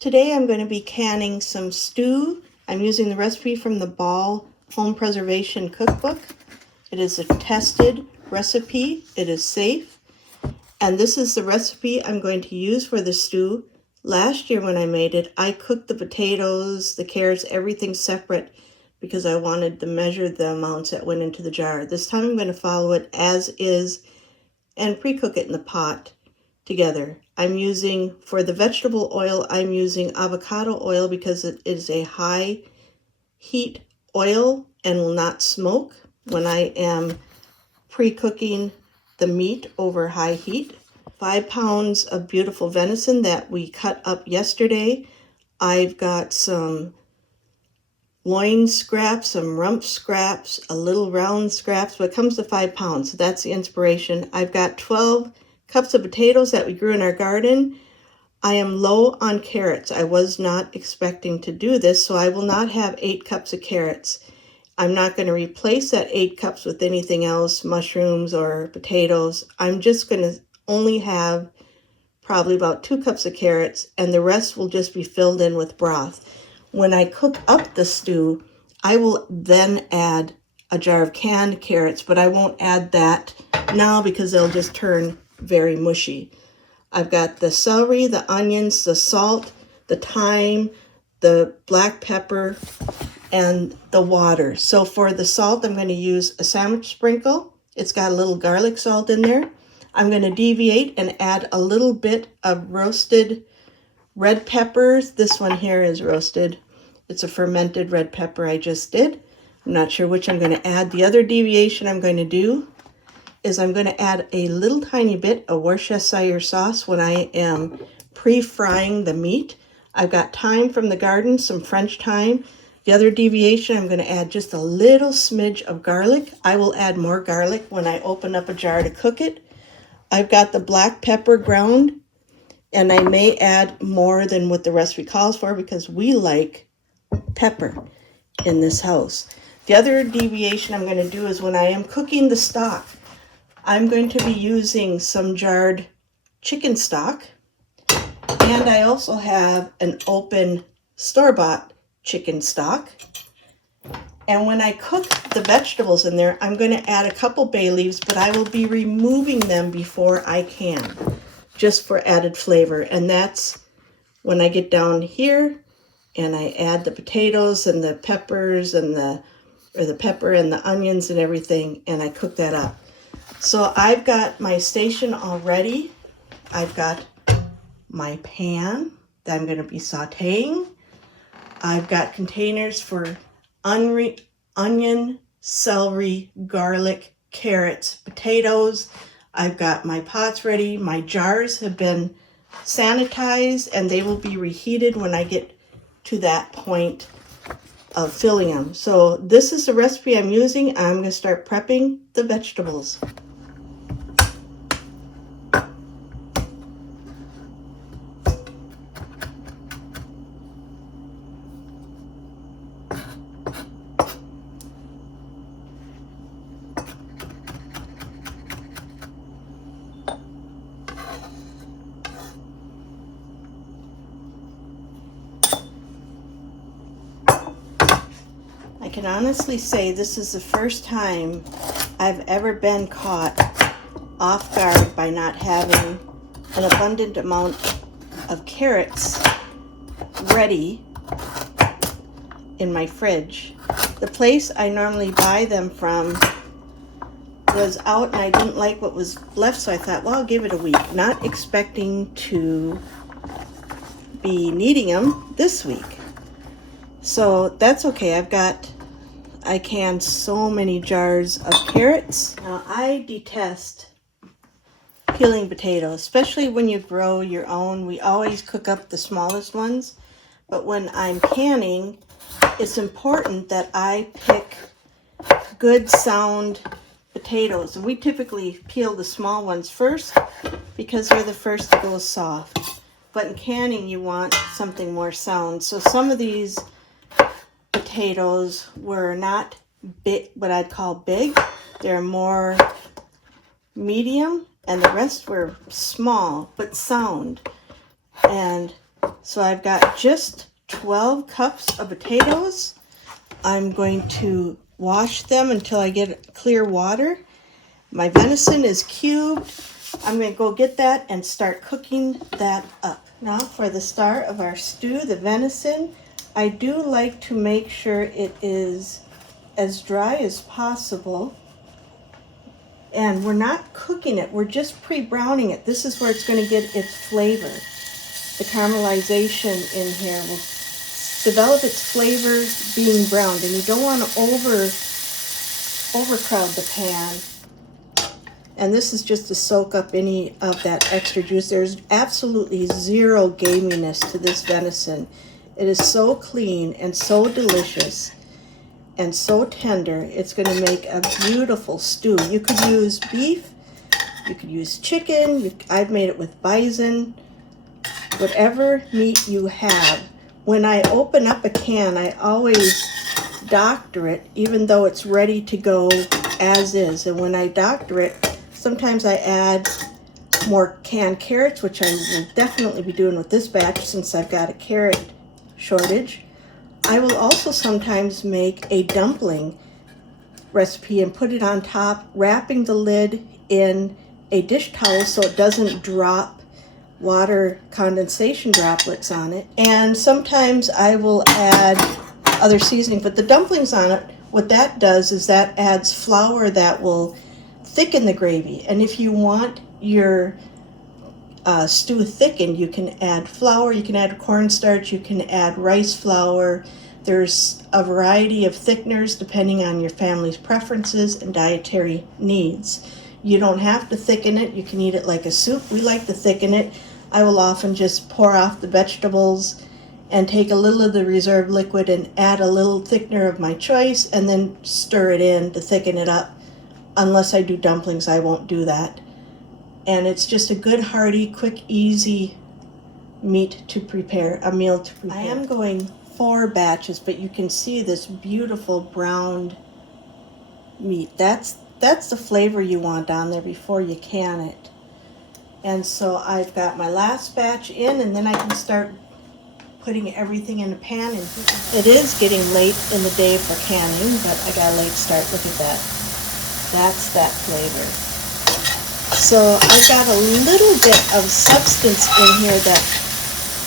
Today I'm going to be canning some stew. I'm using the recipe from the Ball Home Preservation Cookbook. It is a tested recipe. It is safe. And this is the recipe I'm going to use for the stew. Last year when I made it, I cooked the potatoes, the carrots, everything separate because I wanted to measure the amounts that went into the jar. This time I'm going to follow it as is and pre-cook it in the pot together. I'm using, for the vegetable oil, I'm using avocado oil because it is a high heat oil and will not smoke when I am pre-cooking the meat over high heat. 5 pounds of beautiful venison that we cut up yesterday. I've got some loin scraps, some rump scraps, a little round scraps, but it comes to 5 pounds. So that's the inspiration. I've got 12 cups of potatoes that we grew in our garden. I am low on carrots. I was not expecting to do this, so I will not have 8 cups of carrots. I'm not going to replace that 8 cups with anything else, mushrooms or potatoes. I'm just going to only have probably about 2 cups of carrots, and the rest will just be filled in with broth. When I cook up the stew, I will then add a jar of canned carrots, but I won't add that now because they'll just turn very mushy. I've got the celery, the onions, the salt, the thyme, the black pepper, and the water. So for the salt, I'm going to use a sandwich sprinkle. It's got a little garlic salt in there. I'm going to deviate and add a little bit of roasted red peppers. This one here is roasted. It's a fermented red pepper I just did. I'm not sure which I'm going to add. The other deviation I'm going to do is I'm going to add a little tiny bit of Worcestershire sauce when I am pre-frying the meat. I've got thyme from the garden, some French thyme. The other deviation, I'm going to add just a little smidge of garlic. I will add more garlic when I open up a jar to cook it. I've got the black pepper ground, and I may add more than what the recipe calls for because we like pepper in this house. The other deviation I'm going to do is when I am cooking the stock, I'm going to be using some jarred chicken stock, and I also have an open store-bought chicken stock. And when I cook the vegetables in there, I'm going to add a couple bay leaves, but I will be removing them before I can, just for added flavor. And that's when I get down here and I add the potatoes and the peppers and the pepper and the onions and everything, and I cook that up. So I've got my station all ready. I've got my pan that I'm going to be sauteing. I've got containers for onion, celery, garlic, carrots, potatoes. I've got my pots ready. My jars have been sanitized and they will be reheated when I get to that point of filling them. So this is the recipe I'm using. I'm going to start prepping the vegetables. I can honestly say this is the first time I've ever been caught off guard by not having an abundant amount of carrots ready in my fridge. The place I normally buy them from was out and I didn't like what was left, so I thought, well, I'll give it a week, not expecting to be needing them this week. So that's okay. I canned so many jars of carrots. Now, I detest peeling potatoes, especially when you grow your own. We always cook up the smallest ones, but when I'm canning, it's important that I pick good sound potatoes. And we typically peel the small ones first because they're the first to go soft. But in canning, you want something more sound. So some of these potatoes were not big, what I'd call big. They're more medium, and the rest were small but sound. And So I've got just 12 cups of potatoes. I'm going to wash them until I get clear water. My venison is cubed. I'm going to go get that and start cooking that up. Now for the start of our stew, the venison, I do like to make sure it is as dry as possible. And we're not cooking it, we're just pre-browning it. This is where it's going to get its flavor. The caramelization in here will develop its flavor being browned, and you don't want to overcrowd the pan. And this is just to soak up any of that extra juice. There's absolutely zero gaminess to this venison. It is so clean and so delicious and so tender. It's going to make a beautiful stew. You could use beef, you could use chicken, I've made it with bison, whatever meat you have. When I open up a can, I always doctor it, even though it's ready to go as is. And when I doctor it, sometimes I add more canned carrots, which I will definitely be doing with this batch since I've got a carrot shortage. I will also sometimes make a dumpling recipe and put it on top, wrapping the lid in a dish towel so it doesn't drop water condensation droplets on it. And sometimes I will add other seasoning, but the dumplings on it, what that does is that adds flour that will thicken the gravy. And if you want your stew thickened, you can add flour, you can add cornstarch, you can add rice flour. There's a variety of thickeners depending on your family's preferences and dietary needs. You don't have to thicken it. You can eat it like a soup. We like to thicken it. I will often just pour off the vegetables and take a little of the reserved liquid and add a little thickener of my choice and then stir it in to thicken it up. Unless I do dumplings, I won't do that. And it's just a good, hearty, quick, easy meat to prepare, a meal to prepare. I am going 4 batches, but you can see this beautiful browned meat. That's the flavor you want on there before you can it. And so I've got my last batch in, and then I can start putting everything in a pan. And it is getting late in the day for canning, but I got a late start. Look at that. That's that flavor. So I've got a little bit of substance in here that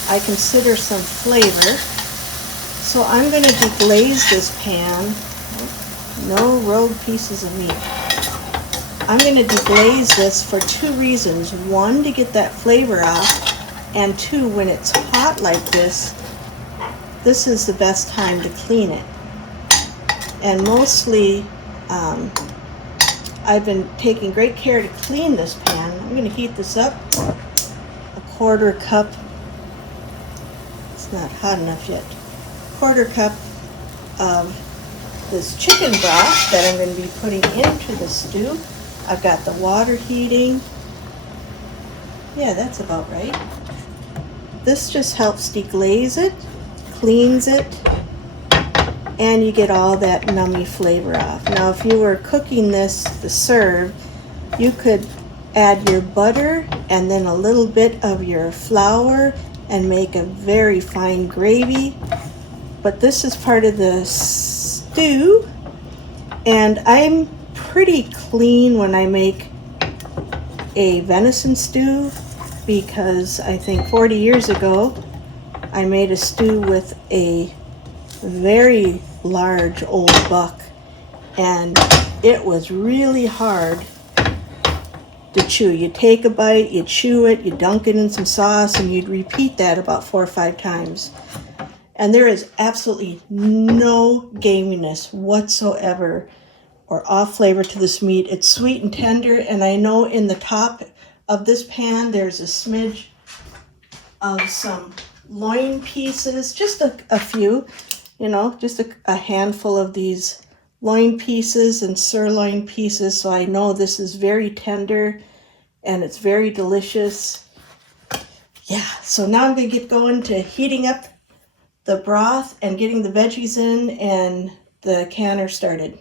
I consider some flavor. So I'm going to deglaze this pan. No rogue pieces of meat. I'm going to deglaze this for 2 reasons. 1, to get that flavor out, and 2, when it's hot like this is the best time to clean it. And mostly, I've been taking great care to clean this pan. I'm going to heat this up. A 1/4 cup. It's not hot enough yet. 1/4 cup of this chicken broth that I'm going to be putting into the stew. I've got the water heating. Yeah, that's about right. This just helps deglaze it, cleans it, and you get all that nummy flavor off. Now, if you were cooking this to serve, you could add your butter and then a little bit of your flour and make a very fine gravy. But this is part of the stew, and I'm pretty clean when I make a venison stew, because I think 40 years ago I made a stew with a very large old buck, and it was really hard to chew. You take a bite, you chew it, you dunk it in some sauce, and you'd repeat that about 4 or 5 times. And there is absolutely no gaminess whatsoever or off flavor to this meat. It's sweet and tender, and I know in the top of this pan there's a smidge of some loin pieces, just a few, just a handful of these loin pieces and sirloin pieces. So I know this is very tender and it's very delicious. Yeah, so now I'm going to get going to heating up the broth and getting the veggies in and the canner started.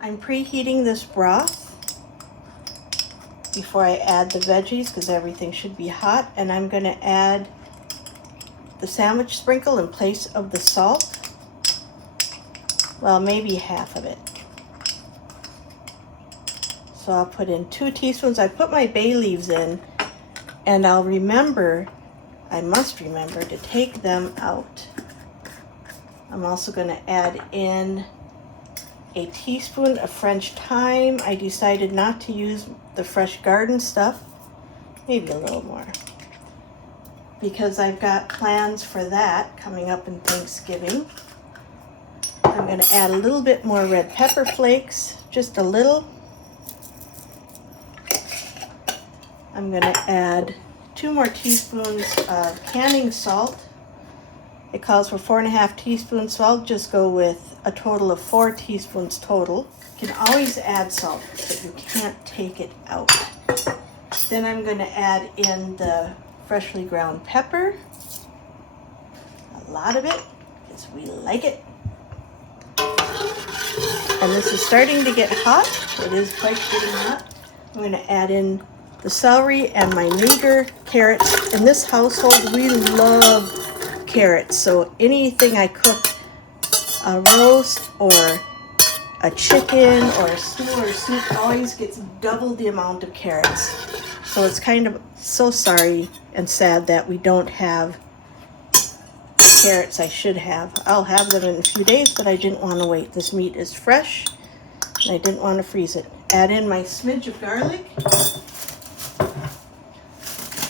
I'm preheating this broth before I add the veggies because everything should be hot, and I'm going to add the sandwich sprinkle in place of the salt. Well, maybe half of it. So I'll put in 2 teaspoons. I put my bay leaves in, and I must remember to take them out. I'm also going to add in a teaspoon of French thyme. I decided not to use the fresh garden stuff, maybe a little more, because I've got plans for that coming up in Thanksgiving. I'm going to add a little bit more red pepper flakes, just a little. I'm going to add 2 more teaspoons of canning salt. It calls for 4.5 teaspoons, so I'll just go with a total of 4 teaspoons total. You can always add salt, but you can't take it out. Then I'm going to add in the freshly ground pepper. A lot of it, because we like it. And this is starting to get hot. It is quite getting hot. I'm going to add in the celery and my meager carrots. In this household, we love carrots, so anything I cook, a roast or a chicken or a stew or soup, always gets double the amount of carrots. So it's kind of so sorry and sad that we don't have carrots. I should have. I'll have them in a few days, but I didn't want to wait. This meat is fresh and I didn't want to freeze it. Add in my smidge of garlic.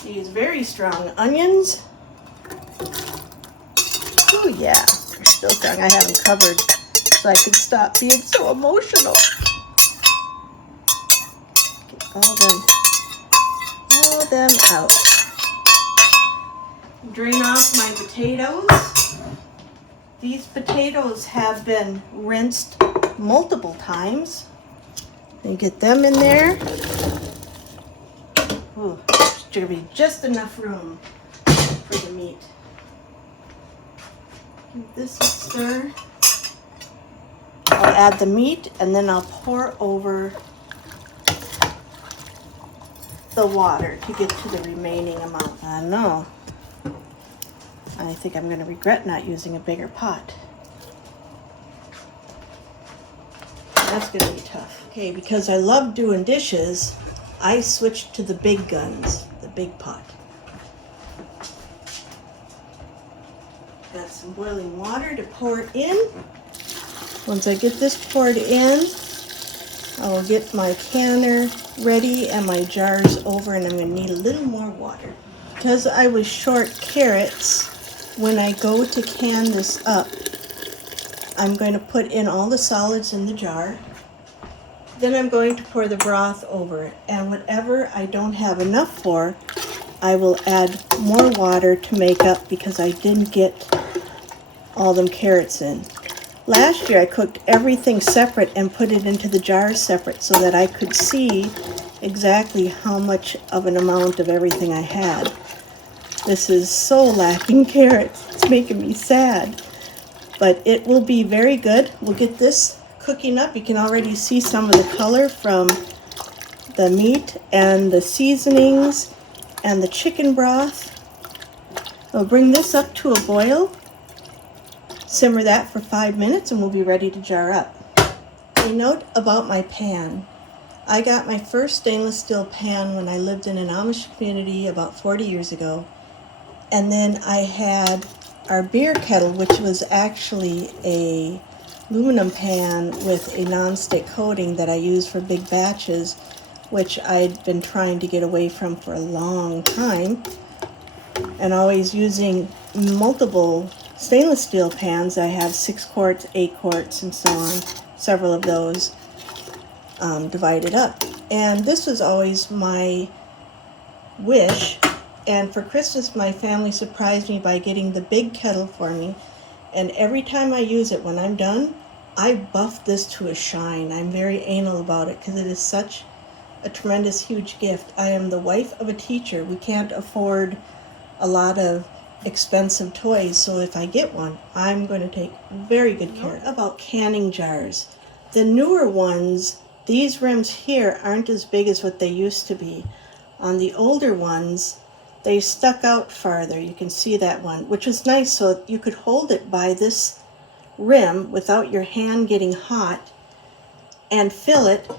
These very strong onions. Oh yeah, they're still strong. I have them covered so I could stop being so emotional. Get all them out. Drain off my potatoes. These potatoes have been rinsed multiple times. And get them in there. Ooh, there's going to be just enough room for the meat. Give this a stir. I'll add the meat and then I'll pour over the water to get to the remaining amount. I know. I think I'm going to regret not using a bigger pot. That's going to be tough. Okay, because I love doing dishes, I switched to the big guns, the big pot. Got some boiling water to pour in. Once I get this poured in, I will get my canner ready and my jars over, and I'm going to need a little more water. Because I was short carrots, when I go to can this up, I'm going to put in all the solids in the jar. Then I'm going to pour the broth over it, and whatever I don't have enough for, I will add more water to make up because I didn't get all them carrots in. Last year I cooked everything separate and put it into the jars separate so that I could see exactly how much of an amount of everything I had. This is so lacking carrots. It's making me sad. But it will be very good. We'll get this cooking up. You can already see some of the color from the meat and the seasonings and the chicken broth. I'll bring this up to a boil. Simmer that for 5 minutes and we'll be ready to jar up. A note about my pan. I got my first stainless steel pan when I lived in an Amish community about 40 years ago. And then I had our beer kettle, which was actually a aluminum pan with a non-stick coating that I used for big batches, which I'd been trying to get away from for a long time, and always using multiple stainless steel pans. I have 6 quarts, 8 quarts, and so on, several of those divided up. And this was always my wish. And for Christmas, my family surprised me by getting the big kettle for me. And every time I use it, when I'm done, I buff this to a shine. I'm very anal about it because it is such a tremendous, huge gift. I am the wife of a teacher. We can't afford a lot of expensive toys, so if I get one, I'm going to take very good care about canning jars. The newer ones, these rims here aren't as big as what they used to be. On the older ones, they stuck out farther. You can see that one, which is nice, so you could hold it by this rim without your hand getting hot and fill it.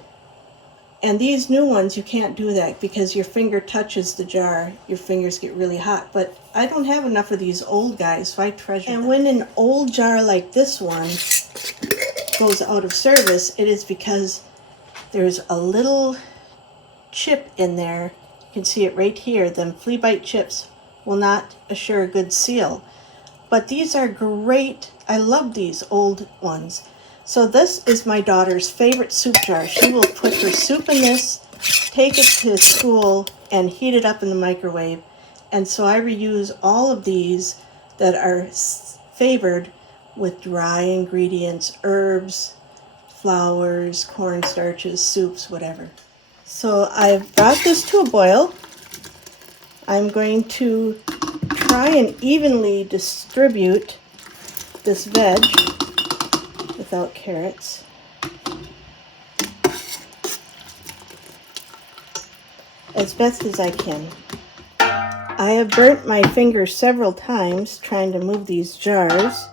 And these new ones, you can't do that because your finger touches the jar. Your fingers get really hot. But I don't have enough of these old guys, so I treasure them. And when an old jar like this one goes out of service, it is because there's a little chip in there. You can see it right here. Them flea bite chips will not assure a good seal. But these are great. I love these old ones. So this is my daughter's favorite soup jar. She will put her soup in this, take it to school, and heat it up in the microwave. And so I reuse all of these that are favored with dry ingredients, herbs, flours, cornstarches, soups, whatever. So I've brought this to a boil. I'm going to try and evenly distribute this veg without carrots. As best as I can. I have burnt my fingers several times trying to move these jars.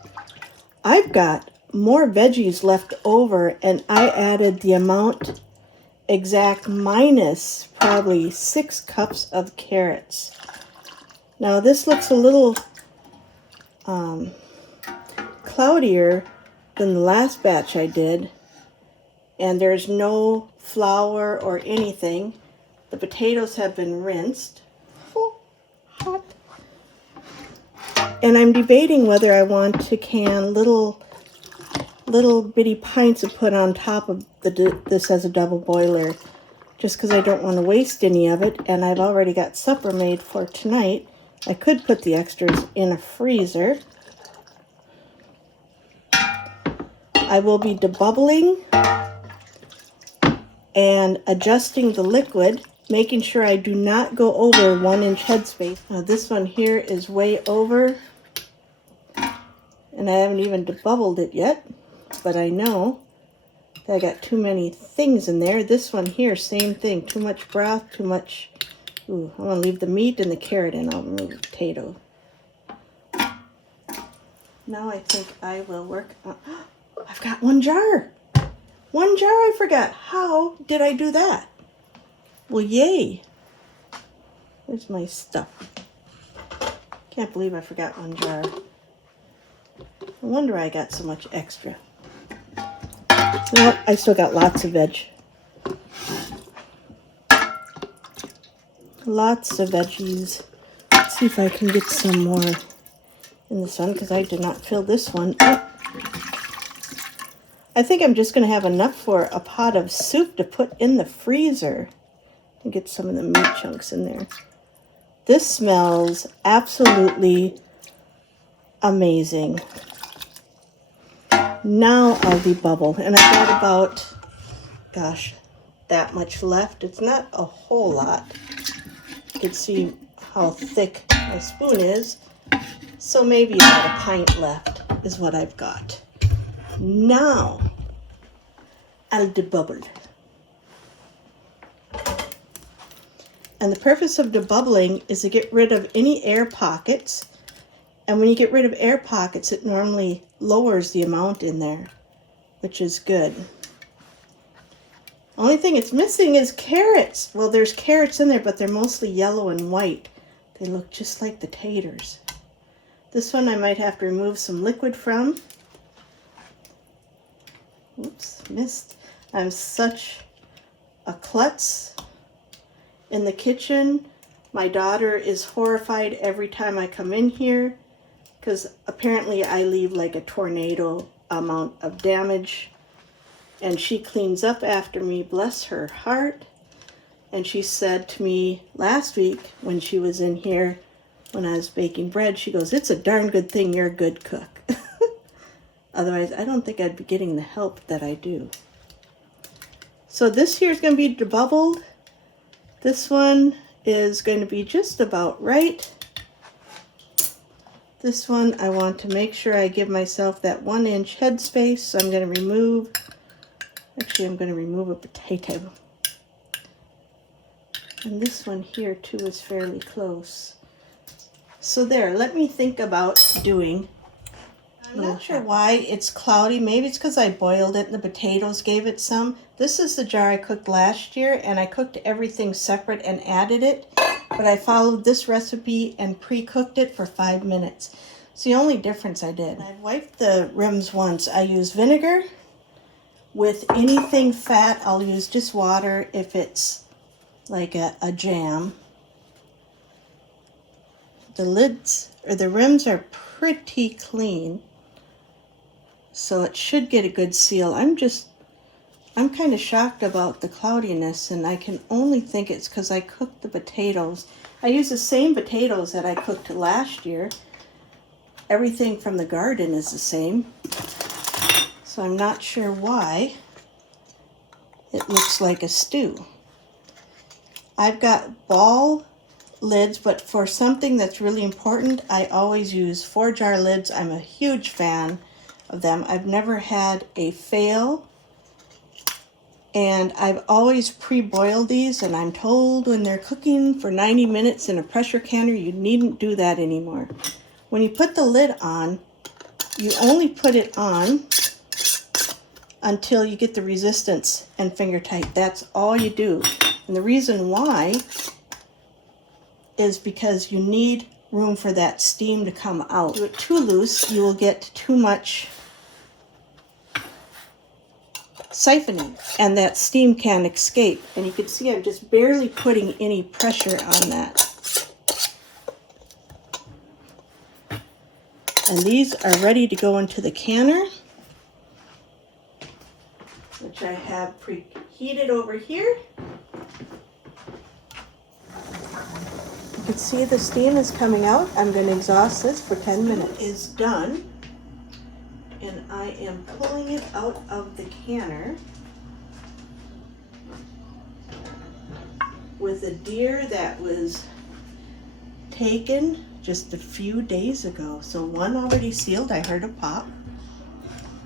I've got more veggies left over, and I added the amount exact minus probably 6 cups of carrots. Now this looks a little cloudier than the last batch I did, and there's no flour or anything. The potatoes have been rinsed. Oh, hot. And I'm debating whether I want to can little bitty pints and put on top of this as a double boiler, just because I don't want to waste any of it, and I've already got supper made for tonight. I could put the extras in a freezer. I will be debubbling and adjusting the liquid, making sure I do not go over 1 inch headspace. Now this one here is way over, and I haven't even debubbled it yet, but I know that I got too many things in there. This one here, same thing, too much broth, too much. Ooh, I want to leave the meat and the carrot in. I'll remove the potato. Now I think I will work on... I've got 1 jar. 1 jar I forgot. How did I do that? Well, yay. Where's my stuff? Can't believe I forgot 1 jar. No wonder I got so much extra. Well, I still got lots of veg. Lots of veggies. Let's see if I can get some more in this one, because I did not fill this one up. I think I'm just going to have enough for a pot of soup to put in the freezer and get some of the meat chunks in there. This smells absolutely amazing. Now I'll debubble, and I've got about, gosh, that much left. It's not a whole lot. You can see how thick my spoon is, so maybe about a pint left is what I've got. Now I'll debubble. And the purpose of debubbling is to get rid of any air pockets. And when you get rid of air pockets, it normally lowers the amount in there, which is good. Only thing it's missing is carrots. Well, there's carrots in there, but they're mostly yellow and white. They look just like the taters. This one I might have to remove some liquid from. Oops, missed. I'm such a klutz in the kitchen. My daughter is horrified every time I come in here, because apparently I leave like a tornado amount of damage, and she cleans up after me, bless her heart. And she said to me last week when she was in here, when I was baking bread, she goes, "It's a darn good thing you're a good cook." Otherwise, I don't think I'd be getting the help that I do. So this here is going to be debubbled. This one is going to be just about right. This one, I want to make sure I give myself that 1 inch headspace. So I'm going to remove, actually I'm going to remove a potato. And this one here too is fairly close. So there, let me think about doing. I'm not sure why it's cloudy. Maybe it's because I boiled it and the potatoes gave it some. This is the jar I cooked last year, and I cooked everything separate and added it. But I followed this recipe and pre-cooked it for 5 minutes. It's the only difference I did. I wiped the rims once. I use vinegar. With anything fat, I'll use just water if it's like a jam. The lids or the rims are pretty clean, so it should get a good seal. I'm kind of shocked about the cloudiness, and I can only think it's because I cooked the potatoes. I use the same potatoes that I cooked last year. Everything from the garden is the same, so I'm not sure why it looks like a stew. I've got ball lids, but for something that's really important, I always use 4-jar lids. I'm a huge fan of them. I've never had a fail, and I've always pre-boiled these, and I'm told when they're cooking for 90 minutes in a pressure canner, you needn't do that anymore. When you put the lid on, you only put it on until you get the resistance and finger tight. That's all you do. And the reason why is because you need room for that steam to come out. Do it too loose, you will get too much siphoning, and that steam can escape. And you can see I'm just barely putting any pressure on that. And these are ready to go into the canner, which I have preheated over here. You can see the steam is coming out. I'm going to exhaust this for 10 minutes. It is done, and I am pulling it out of the canner with a deer that was taken just a few days ago. So one already sealed. I heard a pop.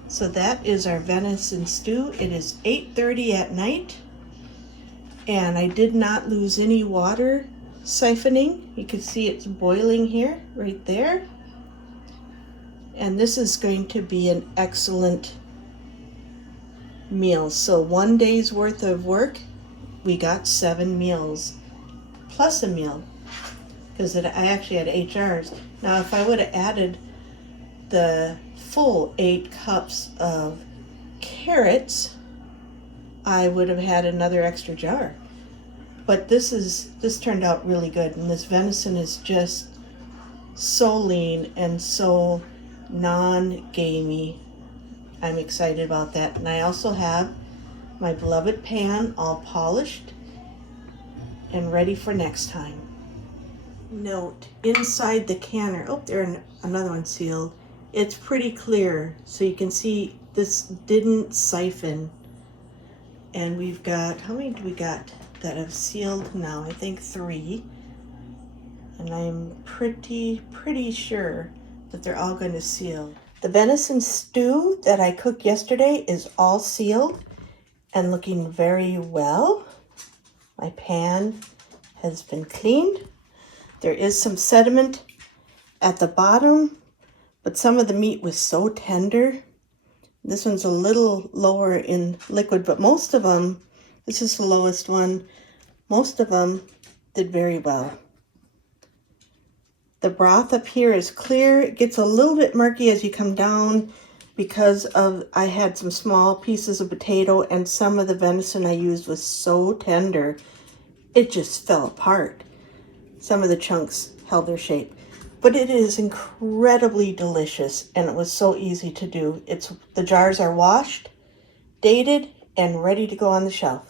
So that is our venison stew. It is 8:30 at night, and I did not lose any water siphoning. You can see it's boiling here, right there. And this is going to be an excellent meal. So 1 day's worth of work, we got 7 meals plus a meal, because I actually had 8 jars. Now if I would have added the full 8 cups of carrots, I would have had another extra jar. But this turned out really good, and this venison is just so lean and so non-gamey. I'm excited about that. And I also have my beloved pan all polished and ready for next time. Note, inside the canner, oh, there another one sealed. It's pretty clear, so you can see this didn't siphon. And we've got, how many do we got that have sealed now? I think 3. And I'm pretty sure that they're all going to seal. The venison stew that I cooked yesterday is all sealed and looking very well. My pan has been cleaned. There is some sediment at the bottom, but some of the meat was so tender. This one's a little lower in liquid, but most of them, this is the lowest one, most of them did very well. The broth up here is clear. It gets a little bit murky as you come down because I had some small pieces of potato, and some of the venison I used was so tender, it just fell apart. Some of the chunks held their shape. But it is incredibly delicious, and it was so easy to do. The jars are washed, dated, and ready to go on the shelf.